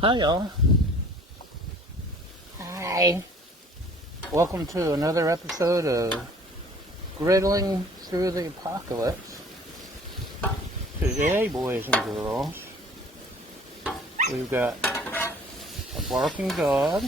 Hi y'all. Hi. Welcome to another episode of Griddling Through the Apocalypse. Today, boys and girls, we've got a barking dog.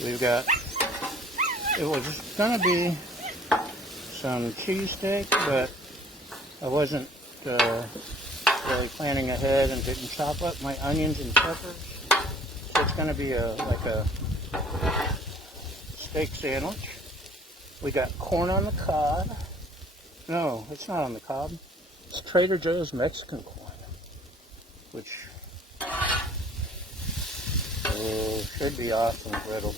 It was going to be some cheesesteak, but I wasn't really planning ahead and didn't chop up my onions and peppers. So it's going to be like a steak sandwich. We got corn on the cob. No, it's not on the cob. It's Trader Joe's Mexican corn, which should be awesome griddle.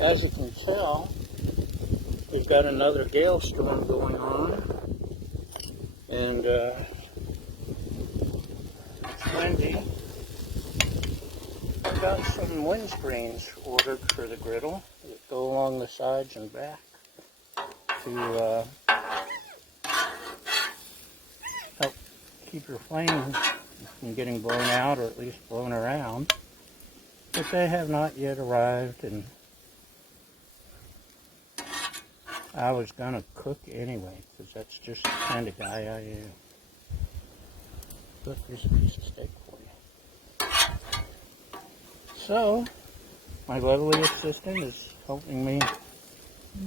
As you can tell, we've got another gale storm going on, and it's windy. I've got some wind screens ordered for the griddle that go along the sides and back to help keep your flame from getting blown out, or at least blown around. But they have not yet arrived, and I was going to cook anyway, because that's just the kind of guy I am. Look, here's a piece of steak for you. So, my lovely assistant is helping me.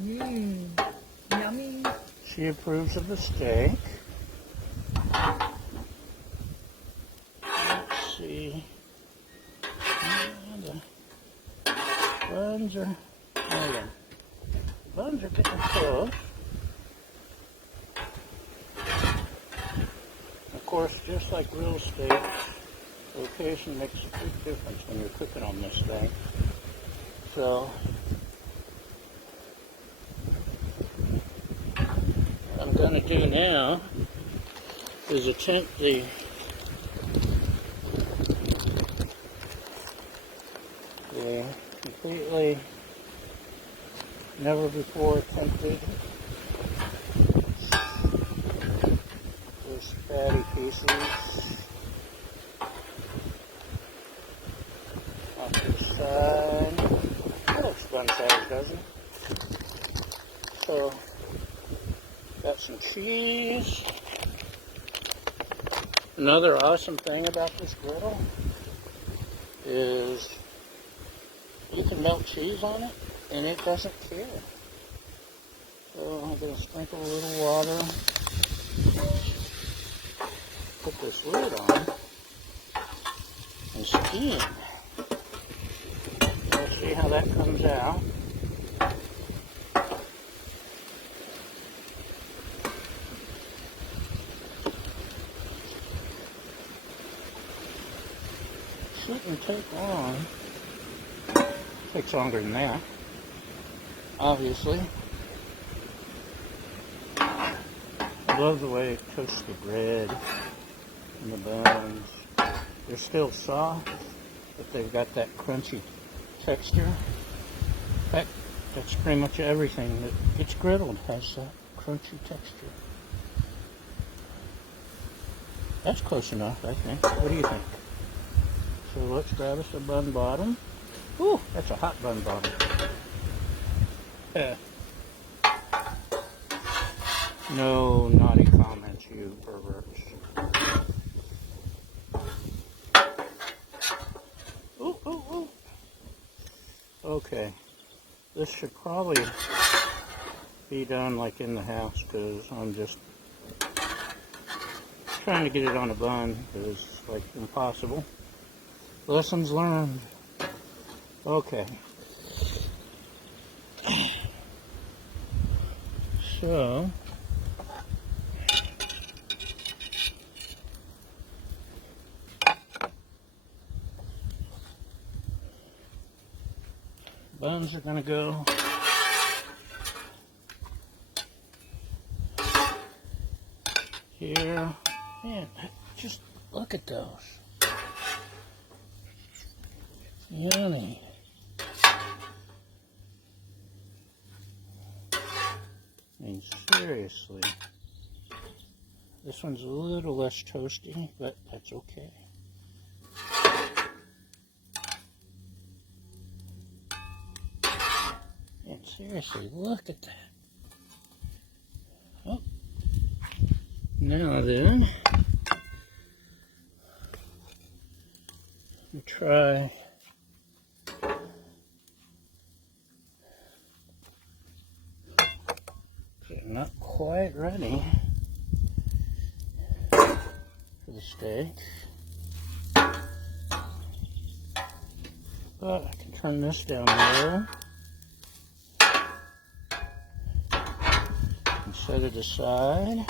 Yummy. She approves of the steak. Let's see. The buns are... Oh, yeah. Buns are getting close. Of course, just like real steaks, location makes a big difference when you're cooking on this thing. So, what I'm going to do now is attempt the completely never before attempted those fatty pieces off the side. That looks fun size, doesn't it? So, got some cheese. Another awesome thing about this griddle is you can melt cheese on it and it doesn't care. So I'm going to sprinkle a little water, put this lid on, and steam. We'll see how that comes out. Shouldn't take long. Takes longer than that, obviously. I love the way it cooks the bread and the buns. They're still soft, but they've got that crunchy texture. In fact, that's pretty much everything that gets griddled has that crunchy texture. That's close enough, I think. What do you think? So let's grab us a bun bottom. Ooh, that's a hot bun bottom. No naughty comments, you perverts. Ooh, ooh, ooh. Okay. This should probably be done like in the house, because I'm just trying to get it on a bun, because it's like impossible. Lessons learned. Okay. So, buns are going to go here. Man, just look at those. Yummy. I mean, seriously. This one's a little less toasty, but that's okay. And seriously, look at that. Oh. Now then, we try not quite ready for the steak, but I can turn this down low and set it aside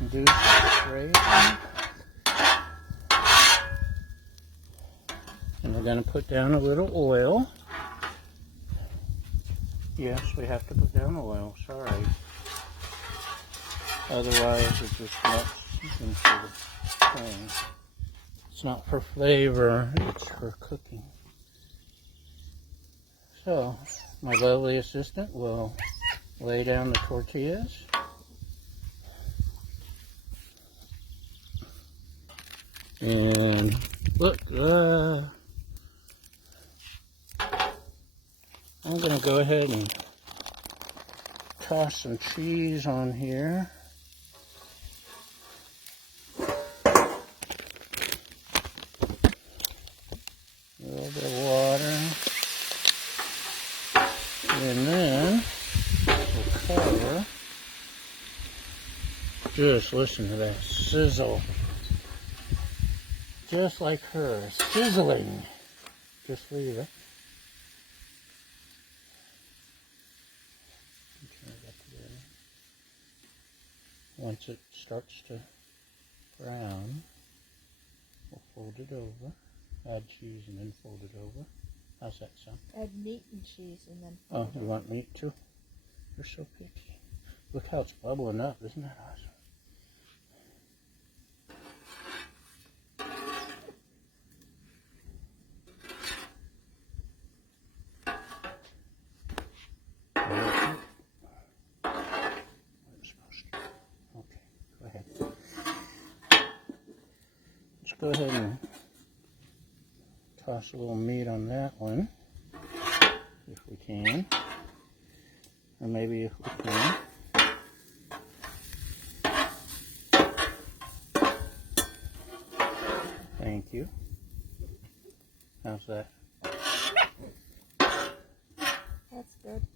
and do some scraping. And we're going to put down a little oil. Yes, we have to put down oil, sorry. Otherwise it just melts into the thing. It's not for flavor, it's for cooking. So, my lovely assistant will lay down the tortillas. And look, I'm going to go ahead and toss some cheese on here. A little bit of water. And then we'll cover. Just listen to that sizzle. Just like her, sizzling. Just leave it. Once it starts to brown, we'll fold it over, add cheese and then fold it over. How's that sound? Add meat and cheese and then fold it over. You want meat too? You're so picky. Look how it's bubbling up, isn't that awesome? Go ahead and toss a little meat on that one, if we can, or maybe if we can. Thank you. How's that? That's good.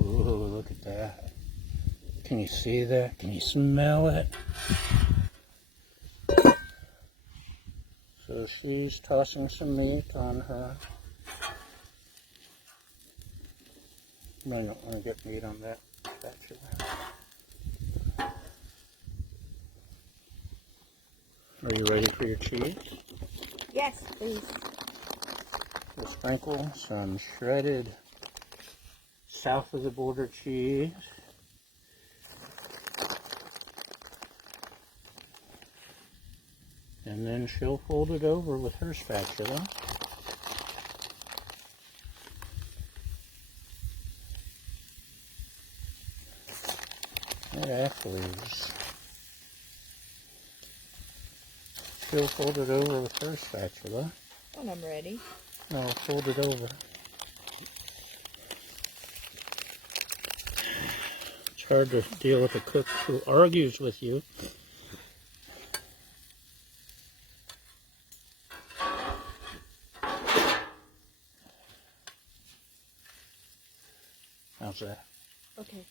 Ooh, look at that. Can you see that? Can you smell it? So she's tossing some meat on her. No, you don't want to get meat on that spatula. Are you ready for your cheese? Yes, please. We'll sprinkle some shredded south of the border cheese. And then she'll fold it over with her spatula. That actually is. She'll fold it over with her spatula. When I'm ready. No, fold it over. It's hard to deal with a cook who argues with you. How's that? Okay.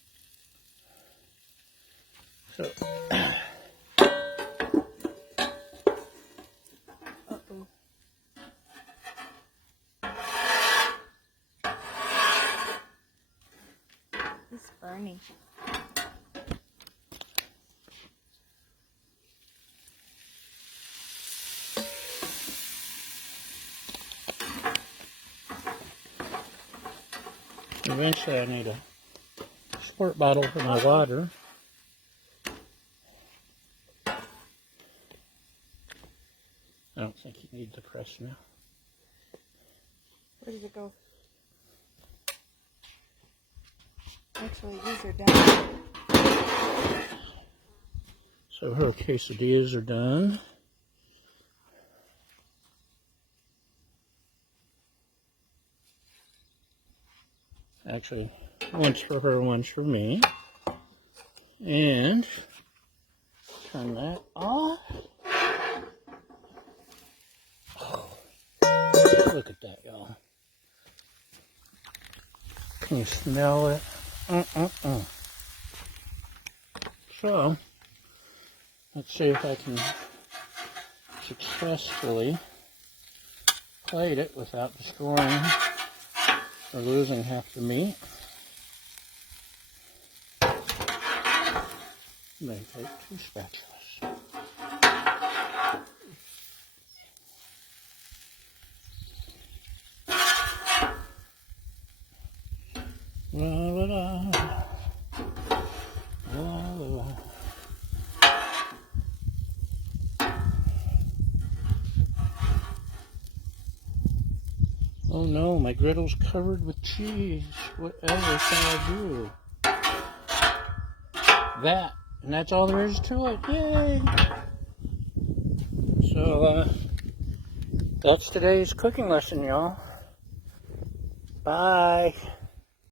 So, uh-oh. It's burning. eventually I need a squirt bottle for my water. I don't think you need the press now. Where does it go? Actually, these are done. So her quesadillas are done. Actually, one's for her, one's for me. And turn that off. Oh, look at that, y'all. Can you smell it? So, let's see if I can successfully plate it without destroying or losing half the meat. May take 2 spatulas. La la la. La la la. Oh no, my griddle's covered with cheese. Whatever shall I do? That, and that's all there is to it. Yay! So, that's today's cooking lesson, y'all. Bye.